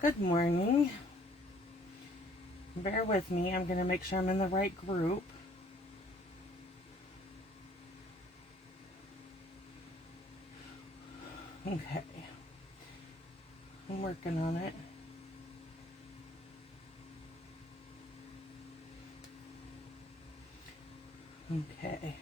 Good morning. Bear with me. I'm going to make sure I'm in the right group. Okay. I'm working on it. Okay.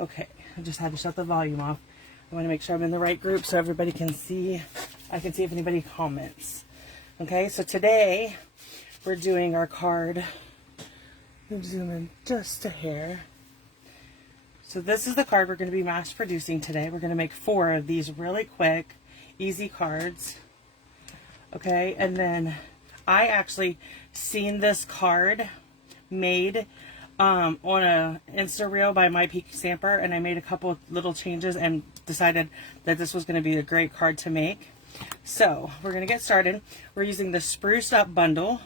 Okay, I just had to shut the volume off. I want to make sure I'm in the right group so everybody can see. I can see if anybody comments. Okay, so today we're doing our card. I'm zooming just a hair. So this is the card we're going to be mass producing today. We're going to make 4 of these really quick, easy cards. Okay, and then I actually seen this card made on a Insta reel by My Peak Stamper, and I made a couple of little changes and decided that this was going to be a great card to make. So we're going to get started. We're using the Spruced Up bundle.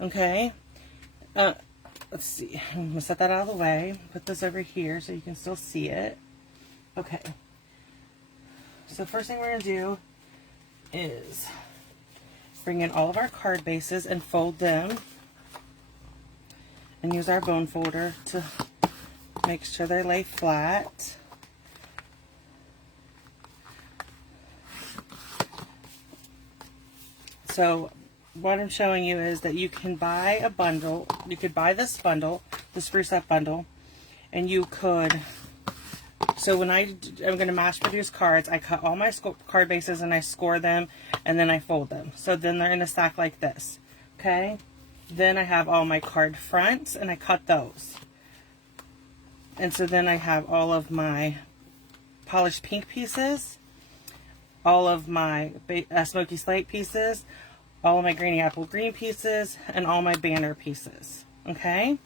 Okay, let's see. I'm going to set that out of the way. Put this over here so you can still see it. Okay. So first thing we're going to do is bring in all of our card bases and fold them. And use our bone folder to make sure they lay flat. So what I'm showing you is that you can buy a bundle. You could buy this bundle, the Spruced Up bundle, and you could. So when I'm going to mass produce cards, I cut all my card bases and I score them, and then I fold them. So then they're in a stack like this. Okay. Then I have all my card fronts and I cut those. And so then I have all of my polished pink pieces, all of my smoky slate pieces, all of my greeny apple green pieces, and all my banner pieces. Okay?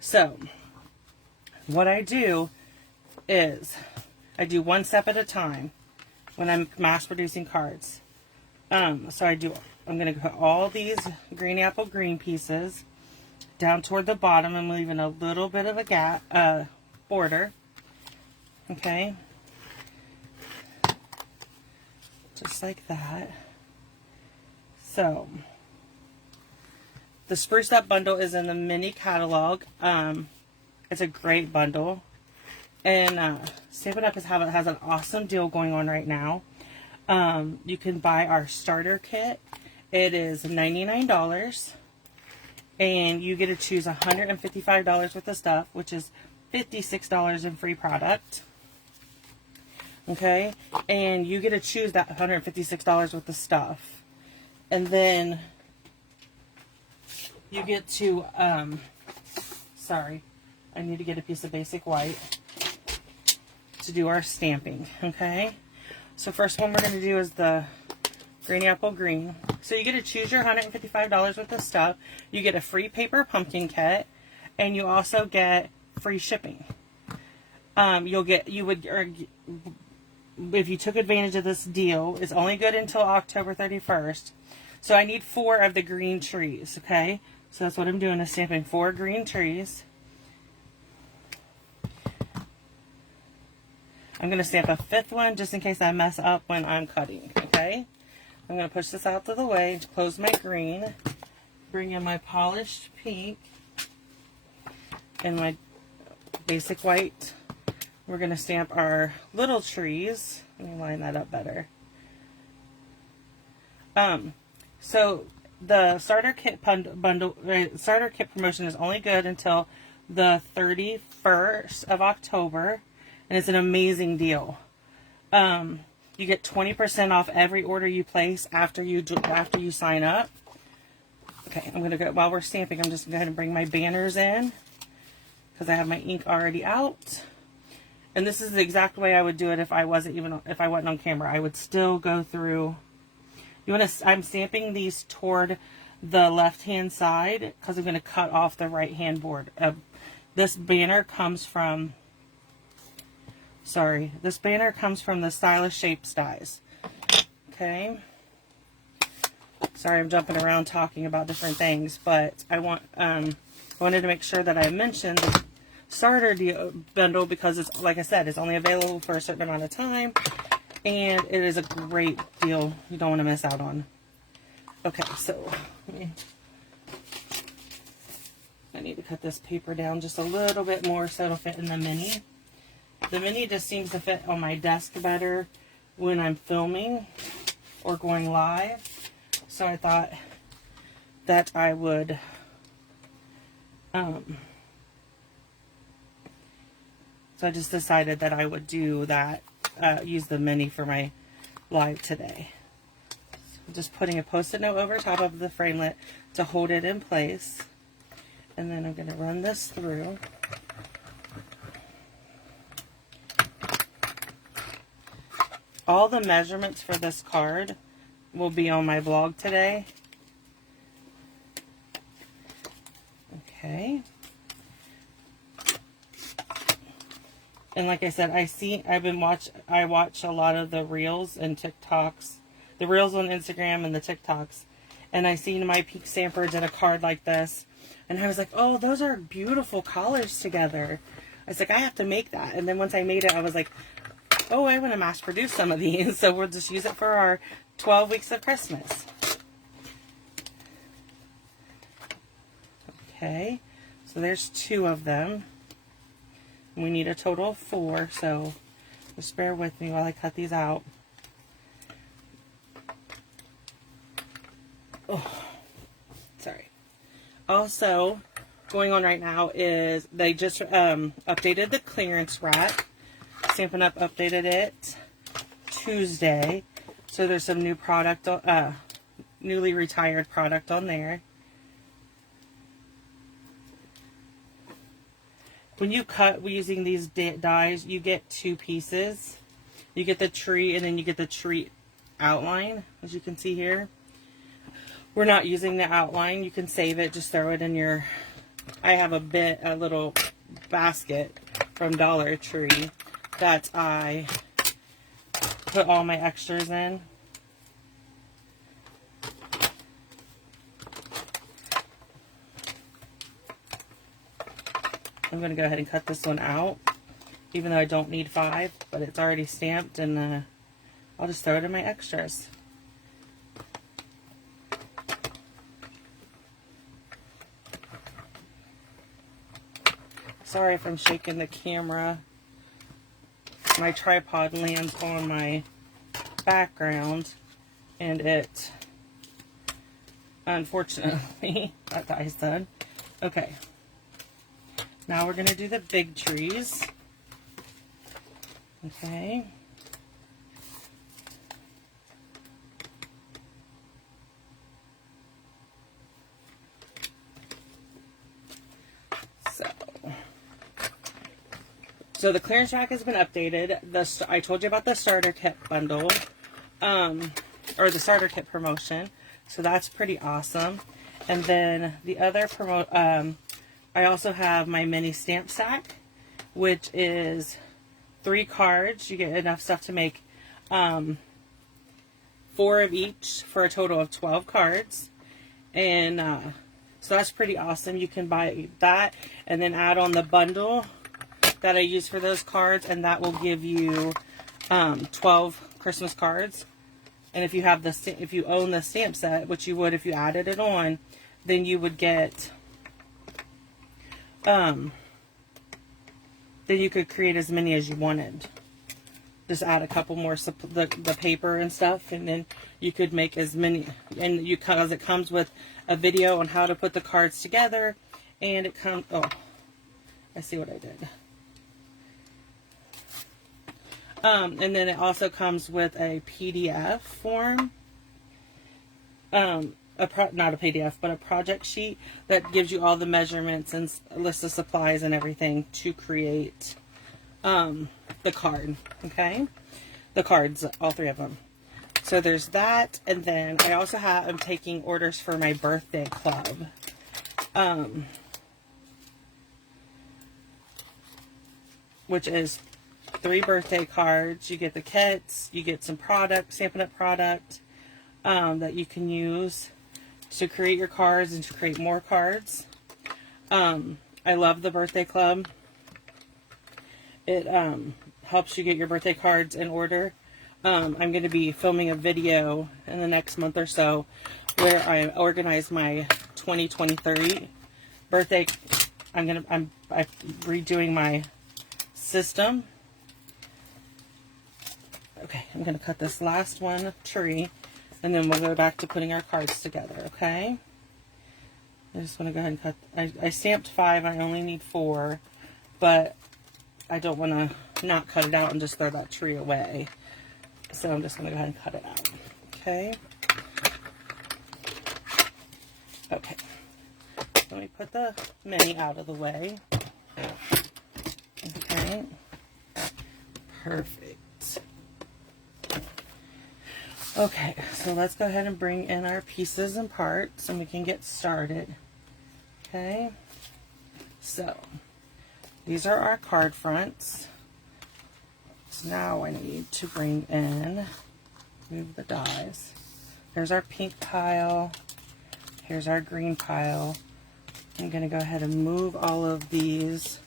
So what I do is I do one step at a time when I'm mass producing cards. I'm going to put all these green apple green pieces down toward the bottom and leaving a little bit of a gap, border. Okay. Just like that. So, the Spruced Up bundle is in the mini catalog. It's a great bundle. And Save It Up has an awesome deal going on right now. You can buy our starter kit. It is $99, and you get to choose $155 worth of stuff, which is $56 in free product. Okay, and you get to choose that $156 worth of stuff, and then you get to, sorry, I need to get a piece of basic white to do our stamping. Okay, so first one we're going to do is the green apple green. So you get to choose your $155 worth of stuff. You get a free paper pumpkin kit, and you also get free shipping. If you took advantage of this deal, it's only good until October 31st. So I need 4 of the green trees. Okay, so that's what I'm doing, is stamping 4 green trees. I'm going to stamp a 5th one just in case I mess up when I'm cutting. Okay. I'm going to push this out of the way, close my green, bring in my polished pink, and my basic white. We're going to stamp our little trees. Let me line that up better. So the starter kit starter kit promotion is only good until the 31st of October, and it's an amazing deal. You get 20% off every order you place after you sign up. Okay, I'm gonna go, while we're stamping, I'm just going to bring my banners in because I have my ink already out. And this is the exact way I would do it if I wasn't on camera. I would still go through. I'm stamping these toward the left hand side because I'm going to cut off the right hand board. This banner comes from Sorry, this banner comes from the Stylish Shapes Dies. Okay. Sorry, I'm jumping around talking about different things, but I wanted to make sure that I mentioned the starter bundle because it's, like I said, it's only available for a certain amount of time, and it is a great deal you don't want to miss out on. Okay, so I need to cut this paper down just a little bit more so it'll fit in the mini. The mini just seems to fit on my desk better when I'm filming or going live. So I thought that I would so I just decided that I would do that, use the mini for my live today. So just putting a Post-it note over top of the framelit to hold it in place. And then I'm going to run this through. All the measurements for this card will be on my blog today. Okay. And like I said, I watch a lot of the reels and TikToks, the reels on Instagram and the TikToks, and I seen my Peak Stamper did a card like this, and I was like, oh, those are beautiful collars together. I was like, I have to make that. And then once I made it, I was like, oh, I want to mass produce some of these, so we'll just use it for our 12 weeks of Christmas. Okay, so there's 2 of them. We need a total of 4, so just bear with me while I cut these out. Oh, sorry. Also, going on right now is they just updated the clearance rack. Stampin' Up! Updated it Tuesday, so there's some new product, newly retired product on there. When you cut using these dies, you get 2 pieces. You get the tree, and then you get the tree outline, as you can see here. We're not using the outline. You can save it. Just throw it in your... I have a little basket from Dollar Tree that I put all my extras in. I'm going to go ahead and cut this one out, even though I don't need 5, but it's already stamped, and I'll just throw it in my extras. Sorry if I'm shaking the camera. My tripod lands on my background, and it, unfortunately, that guy's done. Okay. Now we're going to do the big trees. Okay. So the clearance rack has been updated. I told you about the starter kit bundle, or the starter kit promotion. So that's pretty awesome. And then the other I also have my mini stamp sack, which is 3 cards. You get enough stuff to make 4 of each for a total of 12 cards. And so that's pretty awesome. You can buy that and then add on the bundle that I use for those cards, and that will give you 12 Christmas cards. And if you have if you own the stamp set, which you would if you added it on, then you would get then you could create as many as you wanted. Just add a couple more the paper and stuff, and then you could make as many. And because it comes with a video on how to put the cards together, and it comes. Oh, I see what I did. And then it also comes with a PDF form. Not a PDF, but a project sheet that gives you all the measurements and a list of supplies and everything to create the card. Okay, the cards, all 3 of them. So there's that, and then I also I'm taking orders for my birthday club. Which is 3 birthday cards. You get the kits. You get some product, Stampin' Up! Product that you can use to create your cards and to create more cards. I love the birthday club. It helps you get your birthday cards in order. I'm going to be filming a video in the next month or so where I organize my 2023 birthday. I'm redoing my system. Okay, I'm going to cut this last one tree, and then we'll go back to putting our cards together, okay? I just want to go ahead and cut. I stamped 5. I only need 4, but I don't want to not cut it out and just throw that tree away. So I'm just going to go ahead and cut it out, okay? Okay. Let me put the mini out of the way. Okay. Perfect. Okay, so let's go ahead and bring in our pieces and parts and we can get started. Okay. So, these are our card fronts. So now I need to bring in, move the dies. There's our pink pile. Here's our green pile. I'm going to go ahead and move all of these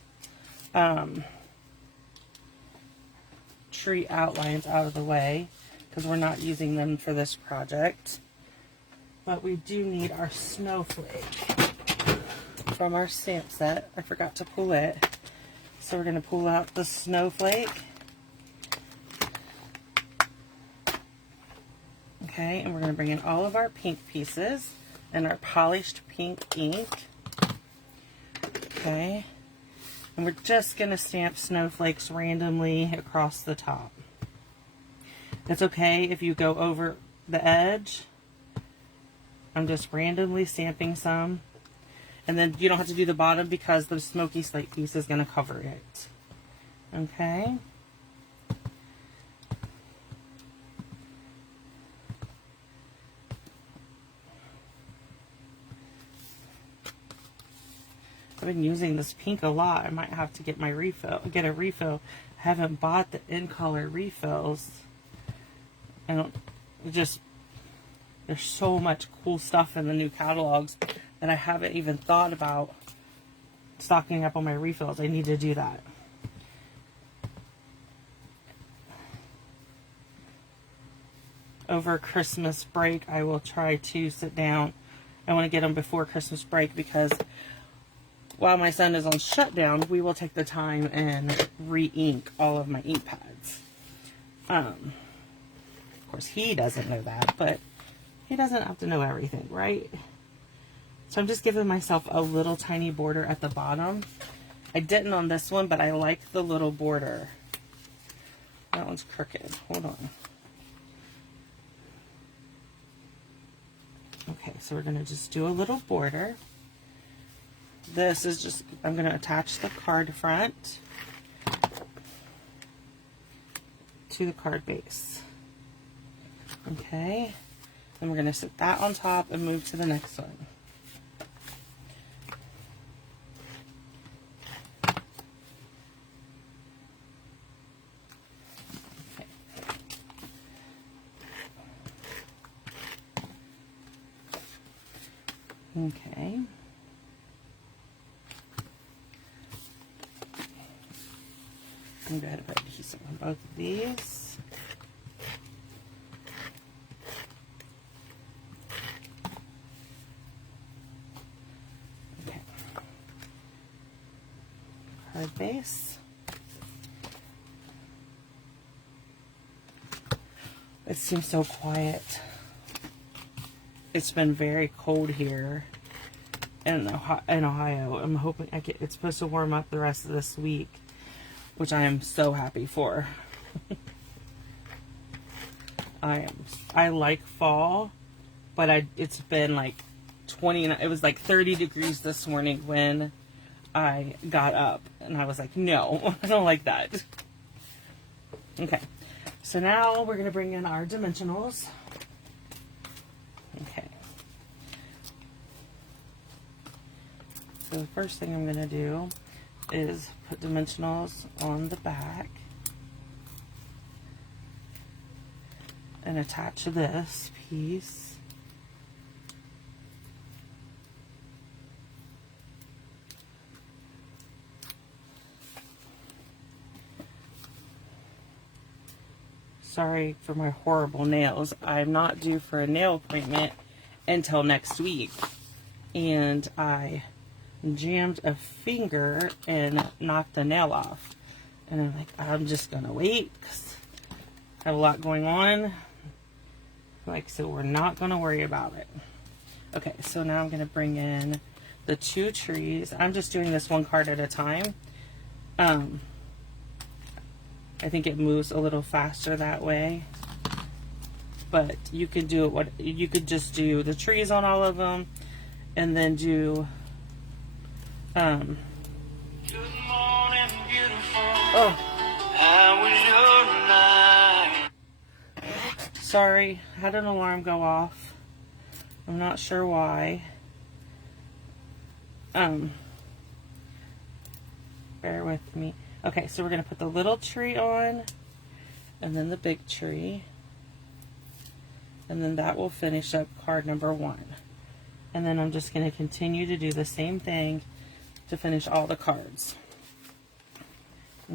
tree outlines out of the way because we're not using them for this project. But we do need our snowflake from our stamp set. I forgot to pull it. So we're going to pull out the snowflake. Okay, and we're going to bring in all of our pink pieces and our polished pink ink. Okay, and we're just going to stamp snowflakes randomly across the top. It's okay if you go over the edge. I'm just randomly stamping some. And then you don't have to do the bottom because the smoky slate piece is going to cover it. Okay. I've been using this pink a lot. I might have to get my refill, get a refill. I haven't bought the in color refills. I don't, just, there's so much cool stuff in the new catalogs that I haven't even thought about stocking up on my refills. I need to do that. Over Christmas break, I will try to sit down. I want to get them before Christmas break because while my son is on shutdown, we will take the time and re-ink all of my ink pads. Of course, he doesn't know that, but he doesn't have to know everything, right? So I'm just giving myself a little tiny border at the bottom. I didn't on this one, but I like the little border. That one's crooked. Hold on. Okay, so we're going to just do a little border. This is just, I'm going to attach the card front to the card base. Okay, then we're going to set that on top and move to the next one. Okay. I'm going to go ahead and put adhesive on both of these. Okay. Card base. It seems so quiet. It's been very cold here in Ohio. I'm hoping it's supposed to warm up the rest of this week, which I am so happy for. I like fall, but it's been like 20, it was like 30 degrees this morning when I got up, and I was like, no, I don't like that. Okay, so now we're going to bring in our dimensionals. Okay. So the first thing I'm going to do is put dimensionals on the back. and attach this piece. Sorry for my horrible nails. I'm not due for a nail appointment until next week. And I jammed a finger and knocked the nail off. And I'm like, I'm just going to wait because I have a lot going on. Like, so we're not going to worry about it. Okay, so now I'm going to bring in the 2 trees. I'm just doing this one card at a time. I think it moves a little faster that way. But you could do it, you could just do the trees on all of them and then do Good morning, beautiful. Oh. How was your night? Sorry, had an alarm go off. I'm not sure why. Bear with me. Okay, so we're going to put the little tree on and then the big tree. And then that will finish up card number 1. And then I'm just going to continue to do the same thing to finish all the cards.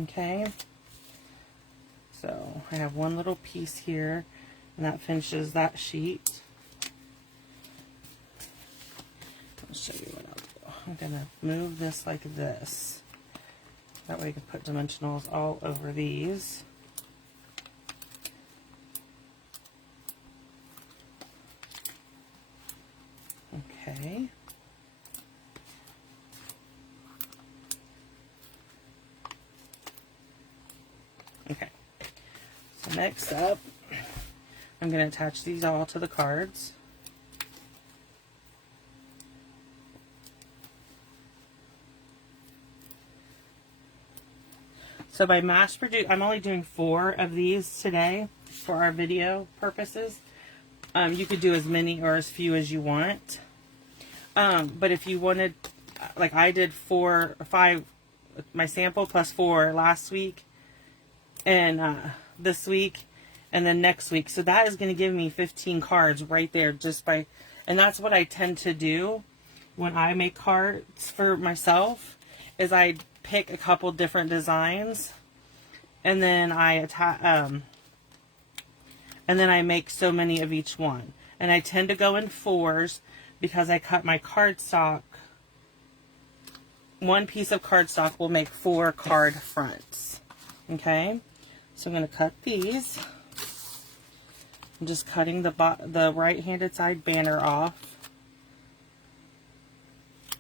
Okay. So I have one little piece here and that finishes that sheet. I'll show you what I'll do. I'm going to move this like this. That way you can put dimensionals all over these. Okay. Okay. So next up, I'm going to attach these all to the cards. So by mass produce, I'm only doing 4 of these today for our video purposes. You could do as many or as few as you want. But if you wanted, like I did 4 or 5, my sample plus 4 last week and this week and then next week. So that is going to give me 15 cards right there just by, and that's what I tend to do when I make cards for myself is I pick a couple different designs and then I attach and then I make so many of each one, and I tend to go in 4s because I cut my cardstock. One piece of cardstock will make 4 card fronts. Okay, so I'm going to cut these. I'm just cutting the right-handed side banner off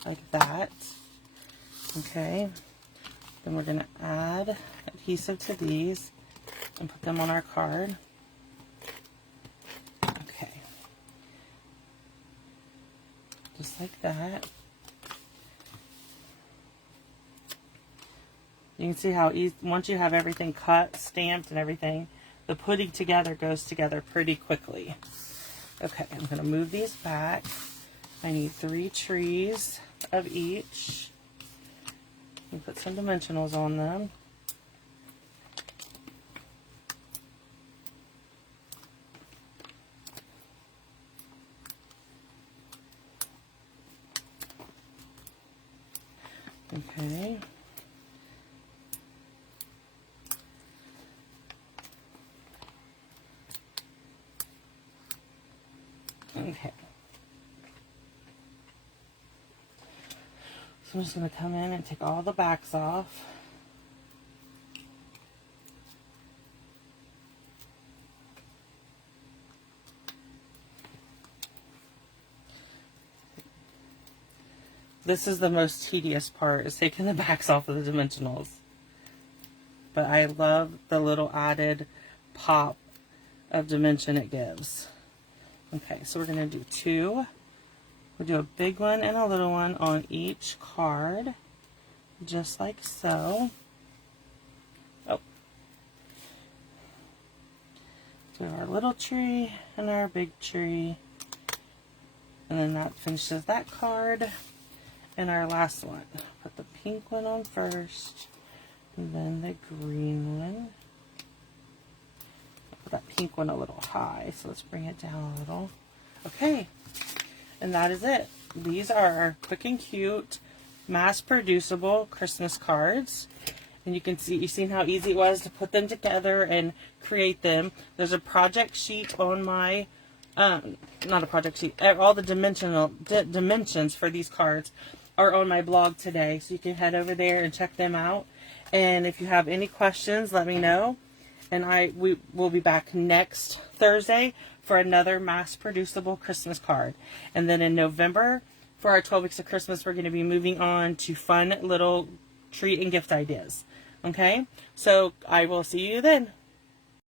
like that. Okay, then we're going to add adhesive to these and put them on our card. Okay, just like that. You can see how easy, once you have everything cut, stamped, and everything, the putting together goes together pretty quickly. Okay, I'm going to move these back. I need 3 trees of each. And put some dimensionals on them. Okay. Okay. So I'm just going to come in and take all the backs off. This is the most tedious part, is taking the backs off of the dimensionals. But I love the little added pop of dimension it gives. Okay, so we're going to do 2. We'll do a big one and a little one on each card, just like so. Oh. Do our little tree and our big tree. And then that finishes that card. And our last one. Put the pink one on first, and then the green one. put that pink one a little high, so let's bring it down a little. Okay, and that is it. These are our quick and cute, mass-producible Christmas cards. And you can see, you've seen how easy it was to put them together and create them. There's a project sheet on my, not a project sheet, all the dimensions for these cards are on my blog today. So you can head over there and check them out. And if you have any questions, let me know. And we will be back next Thursday for another mass-producible Christmas card. And then in November, for our 12 weeks of Christmas, we're going to be moving on to fun little treat and gift ideas. Okay? So I will see you then.